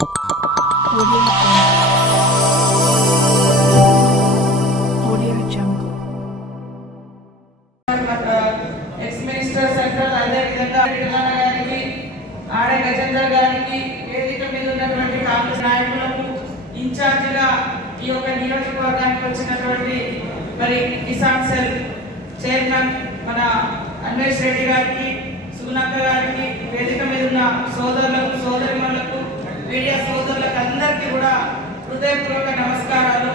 Audio Jungle. Ex minister central అదే విధంగా గారికి ఆడే గజేందర్ గారికి వేదిక మీద ఉన్నటువంటి కాంగ్రెస్ నాయకులకు ఇన్ఛార్జిగా ఈ యొక్క నియోజకవర్గానికి వచ్చినటువంటి మరి కిసాన్ సెల్ చైర్మన్ మన అన్వేష్ రెడ్డి గారికి, సుగుణక్క గారికి, వేదిక మీద ఉన్న సోదరులకు, సోదరిమణులకు, మీడియా సోదరులకు అందరికీ కూడా హృదయపూర్వక నమస్కారాలు.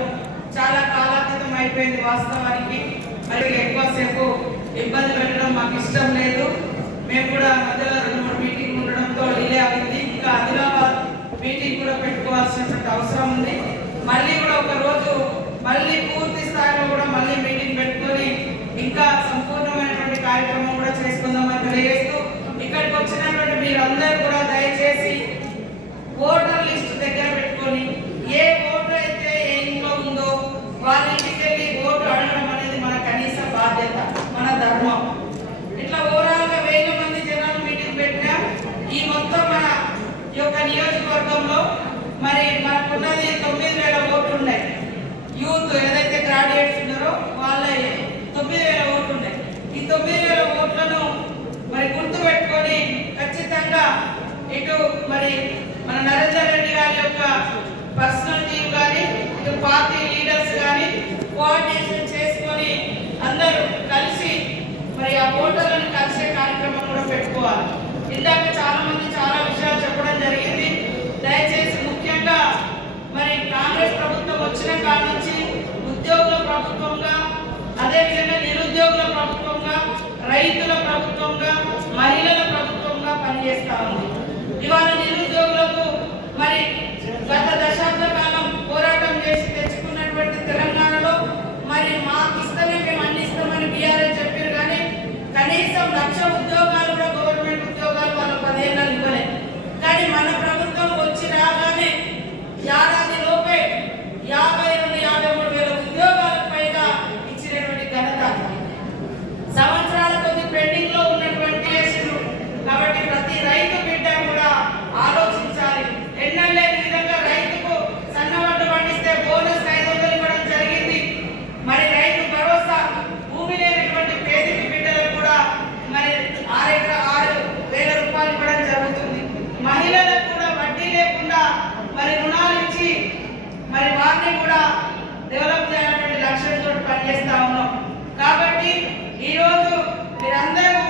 చాలా కాలాతీతం అయిపోయింది వాస్తవానికి. మరి ఎక్కువసేపు ఇబ్బంది పెట్టడం మాకు ఇష్టం లేదు. మేము కూడా మధ్యలో 2-3 మీటింగ్ ఉండడంతో డిలే అయింది. ఇంకా ఆదిలాబాద్ మీటింగ్ కూడా పెట్టుకోవాల్సినటువంటి అవసరం ఉంది. మళ్ళీ కూడా ఒక రోజు మళ్ళీ పూర్తి స్థాయిలో కూడా మళ్ళీ మీటింగ్ పెట్టుకొని ఇంకా సంపూర్ణమైనటువంటి కార్యక్రమం కూడా చేసుకుందామని తెలియజేస్తూ, ఇక్కడికి వచ్చినటువంటి మీరందరూ కూడా దయచేసి ఓటర్ లిస్ట్ దగ్గర పెట్టుకొని ఏ ఓటర్ అయితే ఏ ఇంట్లో ఉందో వాళ్ళ ఇంటికి వెళ్ళి ఓటు అడగడం అనేది మన కనీస బాధ్యత, మన ధర్మం. ఇట్లా ఓవరాల్ గా 1000 మంది జనాలు మీటింగ్ పెట్టినా ఈ మొత్తం మన యొక్క నియోజకవర్గంలో మరి మనకున్నది 9000 ఓట్లు ఉన్నాయి. యూత్ ఏదైతే గ్రాడ్యుయేట్స్ ఉన్నారో వాళ్ళ 9000 ఓట్లు ఉన్నాయి. ఈ 9000 ఓట్లను మరి గుర్తు పెట్టుకొని ఖచ్చితంగా ఇటు మరి మన నరేందర్ రెడ్డి గారి యొక్క పర్సనల్ టీం కానీ, ఇటు పార్టీ లీడర్స్ కానీ కోఆర్డినేషన్ చేసుకొని అందరూ కలిసి మరి ఆ ఓటర్లను కలిసే కార్యక్రమం కూడా పెట్టుకోవాలి. ఇందాక చాలా మంది చాలా విషయాలు చెప్పడం జరిగింది. దయచేసి ముఖ్యంగా మరి కాంగ్రెస్ ప్రభుత్వం వచ్చిన కాడి నుంచి ఉద్యోగుల ప్రభుత్వంగా, అదేవిధంగా నిరుద్యోగుల ప్రభుత్వంగా, రైతుల ప్రభుత్వంగా, మహిళల ప్రభుత్వంగా పనిచేస్తా ఉంది. ఇవాళ నిరుద్యోగులకు మరి గత దశాబ్ద కాలం పోరాటం చేసి తెచ్చుకున్నటువంటి తెలంగాణలో మరి మాకు ఇస్తేనే మేము అన్ని ఇస్తామని బీఆర్ఎస్ చెప్పారు. కానీ కనీసం 1,00,000 ఉద్యోగాలు కూడా గవర్నమెంట్ ఉద్యోగాలు వాళ్ళు 10 ఏళ్ళు ఇవ్వలేదు. కానీ మన ప్రభుత్వం వచ్చి రాగానే ఏడాది లోపే 50-53 వేల ఉద్యోగాలకు పైగా ఇచ్చినటువంటి ఘనత, సంవత్సరాల కొద్ది పెండింగ్ లో ఉన్నటువంటి కేసులు. కాబట్టి ప్రతి రైతు బిడ్డ కూడా ఆలోచించాలి. ఎన్నెల్లేని విధంగా రైతుకు సన్నవడ్డు పండిస్తే బోనస్ 500 ఇవ్వడం జరిగింది. మరి రైతు భరోసా, భూమి లేనటువంటి పేదిక బిడ్డలకు కూడా మరి 6,000 రూపాయలు ఇవ్వడం జరుగుతుంది. మహిళలకు కూడా వడ్డీ లేకుండా మరి రుణాలు ఇచ్చి మరి వారిని కూడా డెవలప్ చేయాలనేటువంటి లక్ష్యంతో పనిచేస్తా ఉన్నాం. కాబట్టి ఈరోజు మీరందరూ